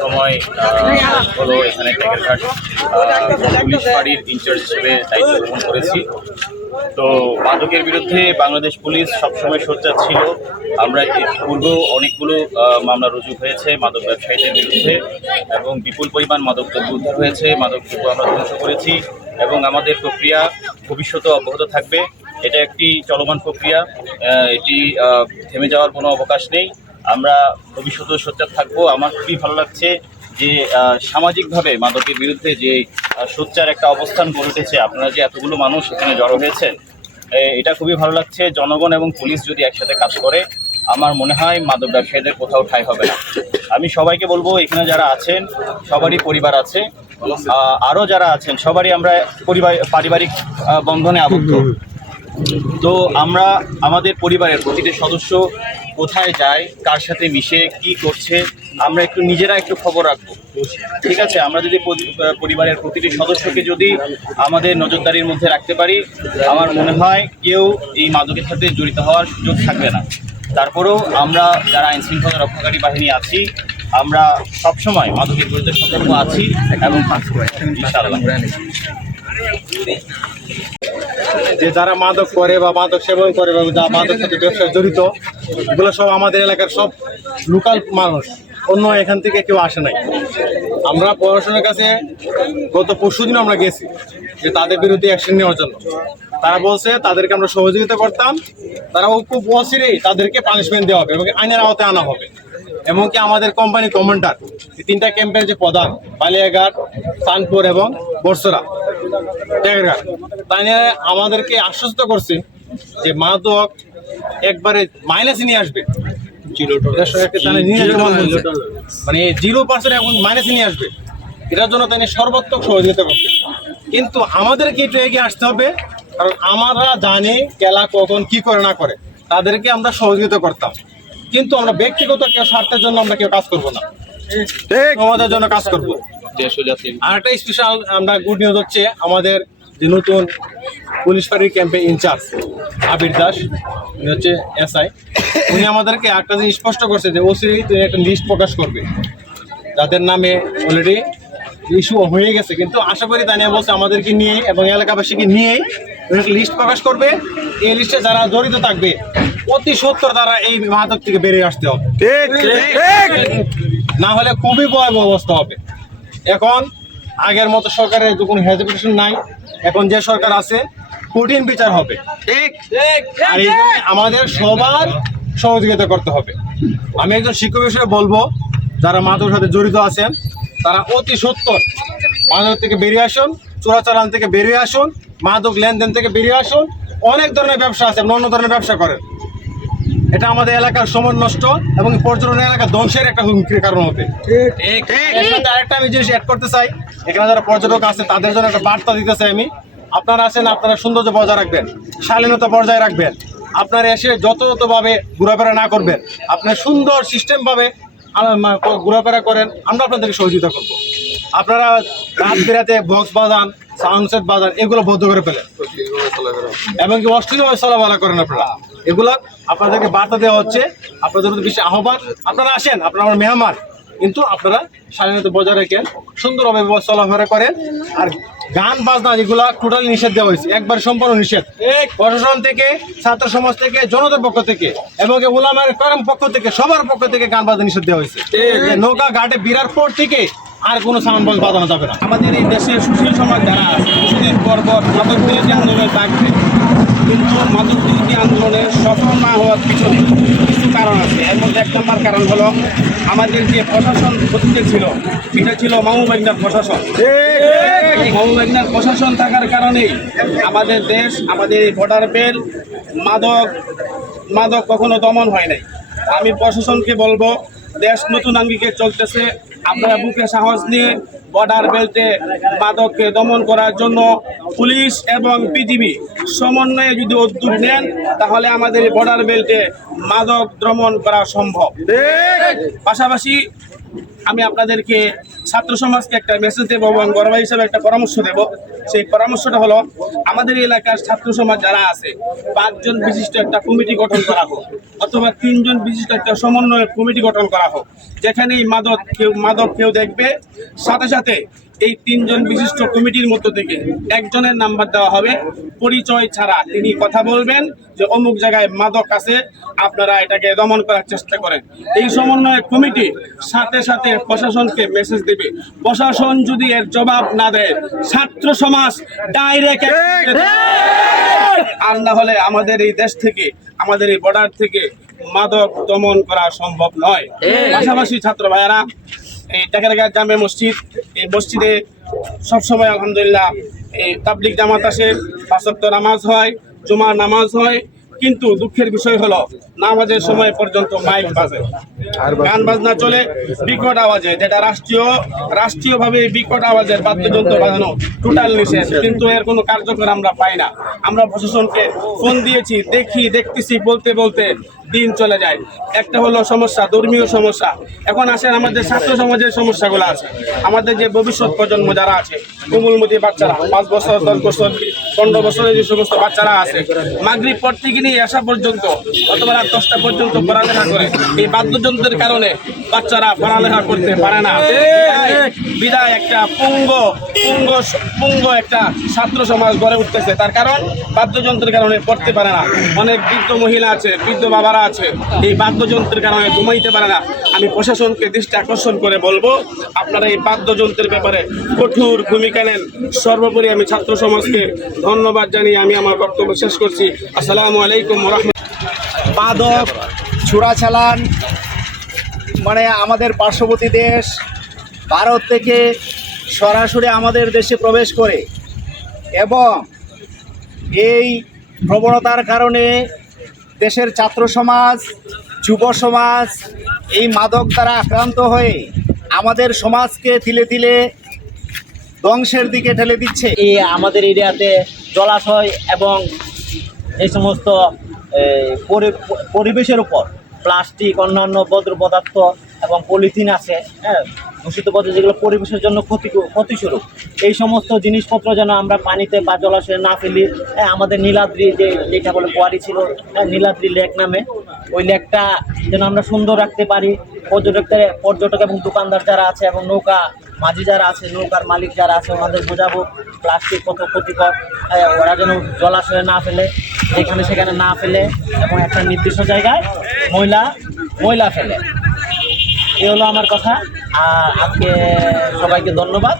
সময় হলো এখানে ট্যাগেরঘাট পুলিশ ফাঁড়ির ইনচার্জ হিসেবে দায়িত্ব গ্রহণ করেছি। তো মাদকের বিরুদ্ধে বাংলাদেশ পুলিশ সবসময় সোচ্চার ছিল। আমরা এর পূর্বেও অনেকগুলো মামলা রুজু হয়েছে মাদক ব্যবসায়ীদের বিরুদ্ধে এবং বিপুল পরিমাণ মাদক দ্রব্য উদ্ধার হয়েছে। মাদক দ্রব্য আমরা ধ্বংস করেছি। এবং আমাদের প্রক্রিয়া ভবিষ্যতে অব্যাহত থাকবে। এটা একটি চলমান প্রক্রিয়া। এটি থেমে যাওয়ার কোনো অবকাশ নেই। আমরা ভবিষ্যতে সোচ্চার থাকব। আমার খুবই ভালো লাগছে যে সামাজিকভাবে মাদকের বিরুদ্ধে যে সোচ্চার একটা অবস্থান গড়ে উঠেছে, আপনারা যে এতগুলো মানুষ এখানে জড়ো হয়েছে এটা খুবই ভালো লাগছে। জনগণ এবং পুলিশ যদি একসাথে কাজ করে আমার মনে হয় মাদক ব্যবসায়ীদের কোথাও ঠাই হবে না। আমি সবাইকে বলব এখানে যারা আছেন সবারই পরিবার আছে। আরও যারা আছেন সবারই আমরা পরিবার পারিবারিক বন্ধনে আবদ্ধ। তো আমরা আমাদের পরিবারের প্রতিটি সদস্য কোথায় যায় কার সাথে মিশে কি করছে আমরা একটু নিজেরা একটু খবর রাখব। ঠিক আছে? আমরা যদি পরিবারের প্রতিটি সদস্যকে যদি আমাদের নজরদারির মধ্যে রাখতে পারি আমার মনে হয় কেউ এই মাদকের সাথে জড়িত হওয়ার সুযোগ থাকবে না। তারপরেও আমরা যারা আইন শৃঙ্খলা রক্ষাকারী বাহিনী আছি, আমরা সবসময় মাদকের বিরুদ্ধে সতর্ক আছি এবং যে যারা মাদক করে বা মাদক সেবন করে বা যা মাদক সাথে ব্যবসায় জড়িত, এগুলো সব আমাদের এলাকার সব লোকাল মানুষ। অন্য এখান থেকে কেউ আসে নাই। আমরা প্রশাসনের কাছে গত পরশু দিন আমরা গেছি যে তাদের বিরুদ্ধে অ্যাকশন নেওয়ার জন্য। তারা বলছে তাদেরকে আমরা সহযোগিতা করতাম। তারা খুব অচিরেই তাদেরকে পানিশমেন্ট দেওয়া হবে এবং আইনের আওতায় আনা হবে। এমনকি আমাদের কোম্পানি কমান্ডার এই তিনটা ক্যাম্পের যে প্রধান বালিয়াঘাট কানপুর এবং বর্ষরা তাই নিয়ে আমাদেরকে আশ্বস্ত করছে যে মাদক একবারে মাইনাসে নিয়ে আসবে। মানে জিরো পার্সেন্ট এখন মাইনাসে নিয়ে আসবে। এটার জন্য তাই সর্বাত্মক সহযোগিতা করবে কিন্তু আমাদেরকে একটু এগিয়ে আসতে হবে। কারণ আমরা জানি কেলা কখন কি করে না করে। তাদেরকে আমরা সহযোগিতা করতাম। কিন্তু আমরা ব্যক্তিগত কেউ স্বার্থের জন্য আমরা কেউ কাজ করব না। সমাজের জন্য কাজ করব। আর একটা স্পেশাল আমরা গুড নিউজ হচ্ছে আমাদের যে নতুন পুলিশ ফাঁড়ির ক্যাম্পে ইনচার্জ আবির দাস উনি হচ্ছে এসআই উনি আমাদেরকে একটা জিনিস স্পষ্ট করছে যে ওসি তিনি একটা লিস্ট প্রকাশ করবে। যাদের নামে অলরেডি ইস্যু হয়ে গেছে। কিন্তু আশা করি তানিয়া বলছে আমাদেরকে নিয়ে এবং এলাকাবাসীকে নিয়েই লিস্ট প্রকাশ করবে। এই লিস্টে যারা জড়িত থাকবে অতি সত্তর তারা এই মাদক থেকে বেরিয়ে আসতে হবে। না হলে খুবই ভয়াবহ অবস্থা হবে। এখন আগের মতো সরকারের যে কোনো হেজিটেশন নাই। এখন যে সরকার আছে কঠিন বিচার হবে। আর এই জন্য আমাদের সবার সহযোগিতা করতে হবে। আমি একজন শিক্ষক হিসেবে বলব যারা মাদকের সাথে জড়িত আছেন তারা অতি সত্তর মাদক থেকে বেরিয়ে আসুন চোরাচালান থেকে বেরিয়ে আসুন মাদক লেনদেন থেকে বেরিয়ে আসুন। অনেক ধরনের ব্যবসা আছে আপনি অন্য ধরনের ব্যবসা করেন। এটা আমাদের এলাকার সময় নষ্ট এবং পর্যটন এলাকা ধ্বংসের একটা হুমকির কারণ সাথে আরেকটা আমি জিনিস অ্যাড করতে চাই। এখানে যারা পর্যটক আছে তাদের জন্য একটা বার্তা দিতে চাই আমি। আপনারা আছেন আপনারা সৌন্দর্য বজায় রাখবেন শালীনতা বজায় রাখবেন। আপনারা এসে যথাযথভাবে ঘোরাফেরা না করবেন। আপনার সুন্দর সিস্টেম ভাবে আ- ঘোরাফেরা করেন আমরা আপনাদেরকে সহযোগিতা করব। আপনারা রাত বেরাতে বক্স বাজান সাউন্ড সেট বাজান এগুলো বন্ধ করে ফেলেন এবং কি অশ্লীলভাবে চলাফেরা করেন আপনারা। এগুলো আপনাদেরকে বার্তা দেওয়া হচ্ছে। আপনাদের প্রতি বেশি আহ্বান। আপনারা আসেন আপনারা আমার মেহমান। কিন্তু আপনারা স্বাধীনতা বজায় রাখেন সুন্দরভাবে চলাফেরা করেন। আর গান বাজনা যেগুলো টোটালি নিষেধ দেওয়া হয়েছে একবার সম্পূর্ণ নিষেধ। প্রশাসন থেকে ছাত্র সমাজ থেকে জনতার পক্ষ থেকে এবং কি উলামার করম পক্ষ থেকে সবার পক্ষ থেকে গান বাজনা নিষেধ দেওয়া হয়েছে। নৌকা ঘাটে বিরার পর থেকে আর কোনো সামান বল বাজানো যাবে না। আমাদের এই দেশের সুশীল সমাজ যারা আছে কিছুদিন পর পর মাদক বিরোধী আন্দোলন থাকবে কিন্তু মাদক বিরোধী আন্দোলনে সফল না হওয়ার পিছনে কিছু কারণ আছে। এর মধ্যে এক নম্বর কারণ হলো আমাদের যে প্রশাসন অতীতে ছিল, এটা ছিল মামু বাগনার প্রশাসন। মামু বাগনার প্রশাসন থাকার কারণেই আমাদের দেশ, আমাদের এই বর্ডার বেল মাদক মাদক কখনো দমন হয় নাই। আমি প্রশাসনকে বলব দেশ নতুন আঙ্গিকে চলতেছে। আপনারা বুকে সাহস নিয়ে বর্ডার বেল্টে মাদককে দমন করার জন্য পুলিশ এবং পৃথিবী সমন্বয়ে যদি উদ্যোগ নেন তাহলে আমাদের বর্ডার বেল্টে মাদক দমন করা সম্ভব। পাশাপাশি আমি আপনাদেরকে ছাত্র সমাজকে একটা মেসেজ দেবো এবং বড় হিসাবে একটা পরামর্শ দেব। সেই পরামর্শটা হলো, আমাদের এলাকার ছাত্র সমাজ যারা আছে, পাঁচজন বিশিষ্ট একটা কমিটি গঠন করা হোক, অথবা তিনজন বিশিষ্ট একটা সমন্বয় কমিটি গঠন করা হোক যেখানে এই মাদক কেউ মাদক কেউ দেখবে, সাথে সাথে এই তিনজন বিশিষ্ট কমিটির মধ্য থেকে একজনের নাম্বার দেওয়া হবে। পরিচয় ছাড়া তিনি কথা বলবেন যে অমুক জায়গায় মাদক আছে, আপনারা এটাকে দমন করার চেষ্টা করেন। এই সমন্বয় কমিটি সাথে সাথে প্রশাসনকে মেসেজ দেবে। প্রশাসন যদি এর জবাব না দেয় ছাত্র সমাজ ডাইরেক্ট আর না হলে আমাদের এই দেশ থেকে আমাদের এই বর্ডার থেকে মাদক দমন করা সম্ভব নয়। পাশাপাশি ছাত্র ভাইয়েরা এই টাকারগা জামে মসজিদ এই মসজিদে সবসময় আলহামদুলিল্লাহ এই তাবলিক জামাত আসে পাঁচক্ত নামাজ হয় জুমার নামাজ হয় কিন্তু দুঃখের বিষয় হলো নামাজের সময় পর্যন্ত মাইক বাজে। গান বাজনা চলে বিকট আওয়াজে যেটা রাষ্ট্রীয় রাষ্ট্রীয়ভাবে বিকট আওয়াজের বাদ্যযন্ত্র বাজানো টোটাল নিষেধ। কিন্তু এর কোনো কার্যকর আমরা পাই না। আমরা প্রশাসনকে ফোন দিয়েছি দেখি দেখতেছি বলতে বলতে দিন চলে যায়। একটা হলো সমস্যা ধর্মীয় সমস্যা। এখন আসেন আমাদের ছাত্র সমাজের সমস্যাগুলো আছে। আমাদের যে ভবিষ্যৎ প্রজন্ম যারা আছে কোমলমতি বাচ্চারা পাঁচ বছর দশ বছর পনেরো বছরের যে সমস্ত বাচ্চারা আছে, মাগরিব পর থেকে নিয়ে আসা পর্যন্ত, অথবা রাত দশটা পর্যন্ত পড়ালেখা করে, এই বাদ্যযন্ত্রের কারণে বাচ্চারা পড়ালেখা করতে পারে না। বিদায় একটা পুঙ্গ পুঙ্গ পুঙ্গ একটা ছাত্র সমাজ গড়ে উঠতেছে। তার কারণ, বাদ্যযন্ত্রের কারণে পড়তে পারে না। অনেক বৃদ্ধ মহিলা আছে, বৃদ্ধ বাবারা আছে, এই বাদ্যযন্ত্রের কারণে ঘুমাইতে পারে না। আমি প্রশাসনকে দৃষ্টি আকর্ষণ করে বলব, আপনারা এই বাদ্যযন্ত্রের ব্যাপারে কঠোর ভূমিকা নেন। সর্বোপরি আমি ছাত্র সমাজকে ধন্যবাদ জানিয়ে আমি আমার বক্তব্য শেষ করছি। আসসালামু আলাইকুম রহমতুল্লাহ মাদক চোরাচালান মানে আমাদের পার্শ্ববর্তী দেশ, ভারত থেকে সরাসরি আমাদের দেশে প্রবেশ করে এবং এই প্রবণতার কারণে দেশের ছাত্র সমাজ, যুব সমাজ, এই মাদক দ্বারা আক্রান্ত হয়ে আমাদের সমাজকে তিলে তিলে ধ্বংসের দিকে ঠেলে দিচ্ছে। এই আমাদের এরিয়াতে জলাশয় এবং এই সমস্ত পরিবেশের উপর, প্লাস্টিক, অন্যান্য বদ্র পদার্থ এবং পলিথিন আছে হ্যাঁ? দূষিত পদার্থ যেগুলো পরিবেশের জন্য ক্ষতি ক্ষতিস্বরূপ এই সমস্ত জিনিসপত্র যেন আমরা পানিতে বা জলাশয়ে না ফেলি হ্যাঁ আমাদের নীলাদ্রি যে যেটা বলে কোয়ারি ছিল হ্যাঁ নীলাদ্রি লেক নামে ওই লেকটা যেন আমরা সুন্দর রাখতে পারি। পর্যটকদের পর্যটক এবং দোকানদার যারা আছে এবং নৌকা মাঝি যারা আছে নৌকার মালিক যারা আছে ওনাদের বোঝাবো প্লাস্টিক কত ক্ষতিকর হ্যাঁ, ওরা যেন জলাশয়ে না ফেলে এখানে সেখানে না ফেলে এবং একটা নির্দিষ্ট জায়গায় ময়লা ময়লা ফেলে। এ হলো আমার কথা। আর আজকে সবাইকে ধন্যবাদ।